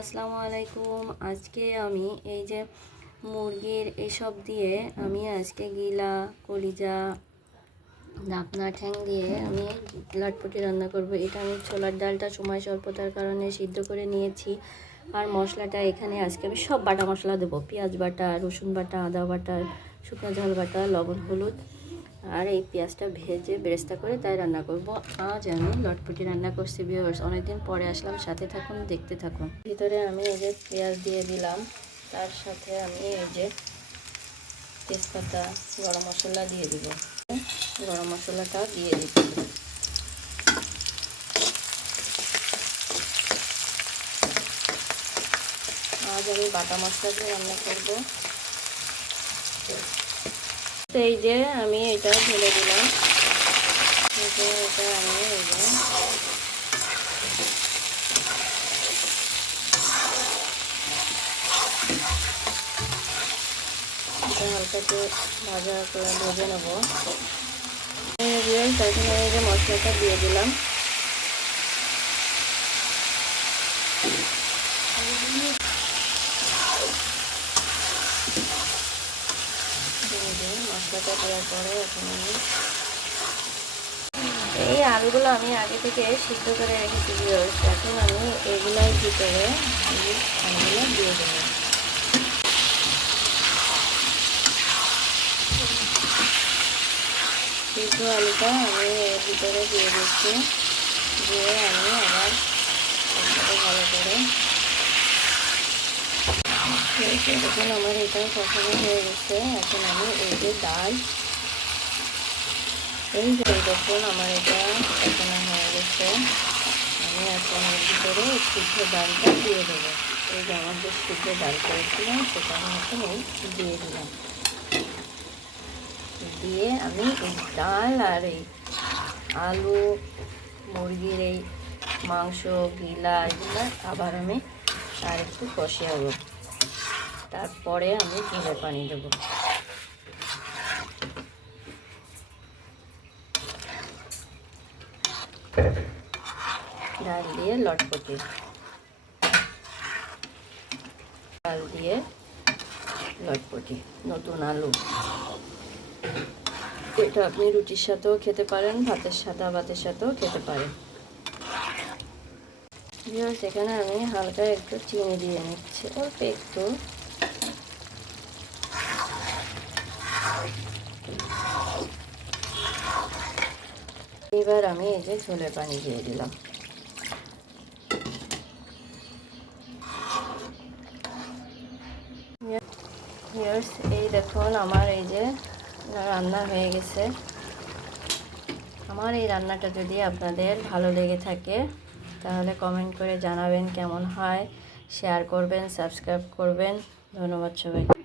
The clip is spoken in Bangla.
আসসালামু আলাইকুম। আজকে আমি এই যে মুরগির এসব দিয়ে আমি আজকে গিলা, কলিজা আপনার ঠ্যাং দিয়ে আমি লটপটি রান্না করব। এটা আমি ছোলার ডালটা সময় স্বল্পতার কারণে সিদ্ধ করে নিয়েছি। আর মশলাটা এখানে আজকে আমি সব বাটা মশলা দেবো। পেঁয়াজ বাটা, রসুন বাটা, আদা বাটা, শুকনো ঝাল বাটা, লবণ, হলুদ। আর এই পেঁয়াজটা ভেজে বেরেস্তা করে তাই রান্না করব। আজ আমি লটপটি রান্না করছি ভিউয়ার্স অনেকদিন পরে আসলাম, সাথে থাকুন, দেখতে থাকুন। ভিতরে আমি এই যে পেঁয়াজ দিয়ে দিলাম, তার সাথে আমি এই যে তেজপাতা, গরম মশলা দিয়ে দিব। গরম মশলাটা দিয়ে দিব। আজ আমি বাটা মশলা দিয়ে রান্না করব। তো এই যে আমি এটা ঢেলে দিলাম। এটা আমি এই যে হালকা একটু ভাজা করে ভেজে নেব। এই যে মশলাটা দিয়ে দিলাম। মশলাটা দেওয়ার পরে এখন আমি এই আলুগুলো আমি আগে থেকে সিদ্ধ করে রেখেছি এখন আমি এগুলোর ভিতরে আলুগুলো দিয়ে দেবো। সিদ্ধ আলুটা আমি এর ভিতরে দিয়ে দিচ্ছি। দিয়ে আমি আবার ভালো করে দেখুন আমার এটা কষানো হয়ে গেছে এখন আমি এই যে ডাল এই যে দেখুন আমার এটা কষানো হয়ে গেছে আমি এখন এর ভিতরে সিদ্ধ ডালটা দিয়ে দেবো। এই যে আমার যে সিদ্ধ ডাল করেছিলাম সেটা আমি এখন এই দিয়ে দিলাম দিয়ে আমি এই ডাল আর এই আলু মুরগির এই মাংস গিলা এগুলো আবার আমি আর একটু কষিয়াবো তারপরে আমি ঝোলে পানি দেবো। ডাল দিয়ে লটপটি। ডাল দিয়ে লটপটি, নতুন আলু। এটা আপনি রুটির সাথেও খেতে পারেন, ভাতের সাদা ভাতের সাথেও খেতে পারেন। সেখানে আমি হালকা একটু চিনি দিয়ে নিচ্ছি, অল্প একটু। এবার আমি এই যে ঝোলের পানি দিয়ে দিলাম। এই দেখুন, আমার এই যে রান্না হয়ে গেছে। আমার এই রান্নাটা যদি আপনাদের ভালো লেগে থাকে, তাহলে কমেন্ট করে জানাবেন কেমন হয়। শেয়ার করবেন সাবস্ক্রাইব করবেন। ধন্যবাদ সবাই